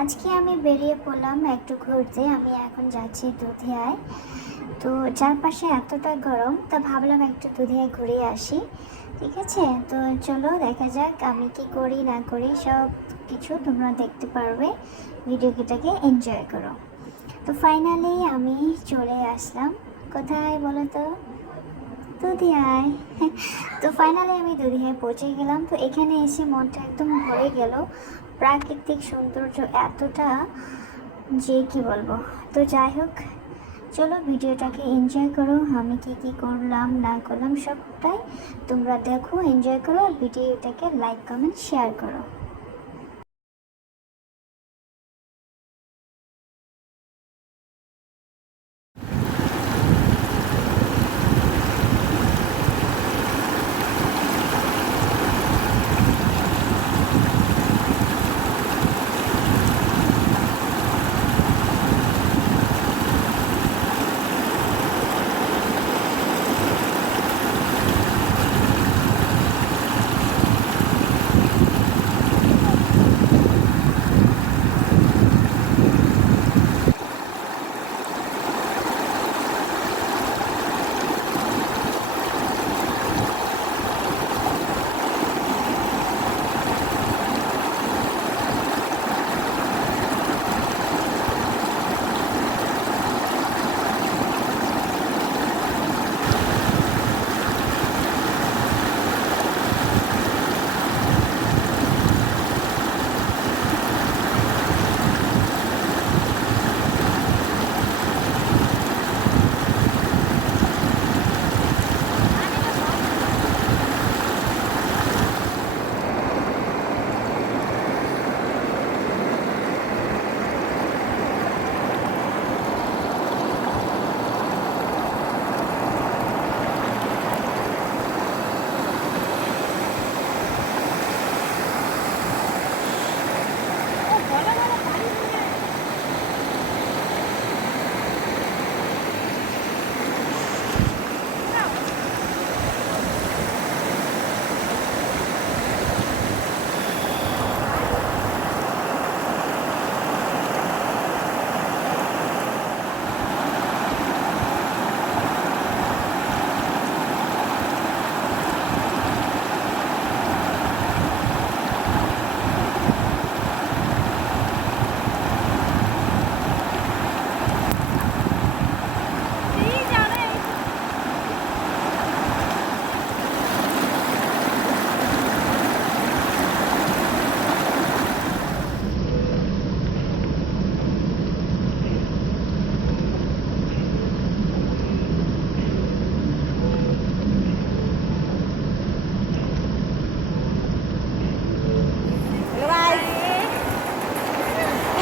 আজকে আমি বেরিয়ে পড়লাম একটু ঘুরতে। আমি এখন যাচ্ছি দুধিয়ায়। তো চারপাশে এতটা গরম, তা ভাবলাম একটু দুধিয়ায় ঘুরে আসি। ঠিক আছে, তো চলো দেখা যাক আমি কি করি না করি, সব কিছু তোমরা দেখতে পারবে। ভিডিওটাকে এনজয় করো। তো ফাইনালি আমি চলে আসলাম কোথায় বলো তো? দুধিয়ায়। তো ফাইনালি আমি দুধিয়ায় পৌঁছে গেলাম। তো এখানে এসে মনটা একদম ভরে গেল। প্রাকৃতিক সৌন্দর্য এতটা যে কি বলবো। তো যাই হোক, চলো ভিডিওটাকে এনজয় করো। আমি কি কি করলাম না করলাম সবটাই তোমরা দেখো, এনজয় করো, আর ভিডিওটাকে লাইক কমেন্ট শেয়ার করো।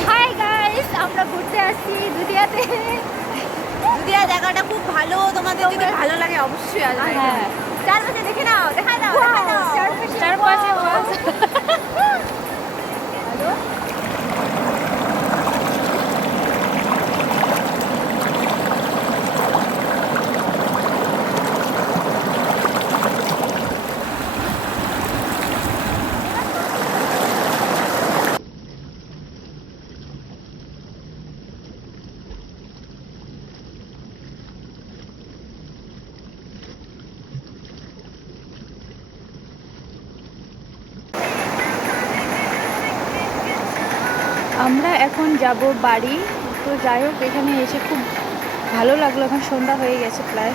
হাই গাইস, আমরা ঘুরতে আসছি দুধিয়াতে। দুধিয়া জায়গাটা খুব ভালো, তোমাদের যদি ভালো লাগে অবশ্যই আসবে। হ্যাঁ, চারপাশে দেখে নাও, দেখাই দাও, দেখাই দাও। চারপাশে আমরা এখন যাব বাড়ি। তো যাই হোক, এখানে এসে খুব ভালো লাগলো। এখন সন্ধ্যা হয়ে গেছে প্রায়।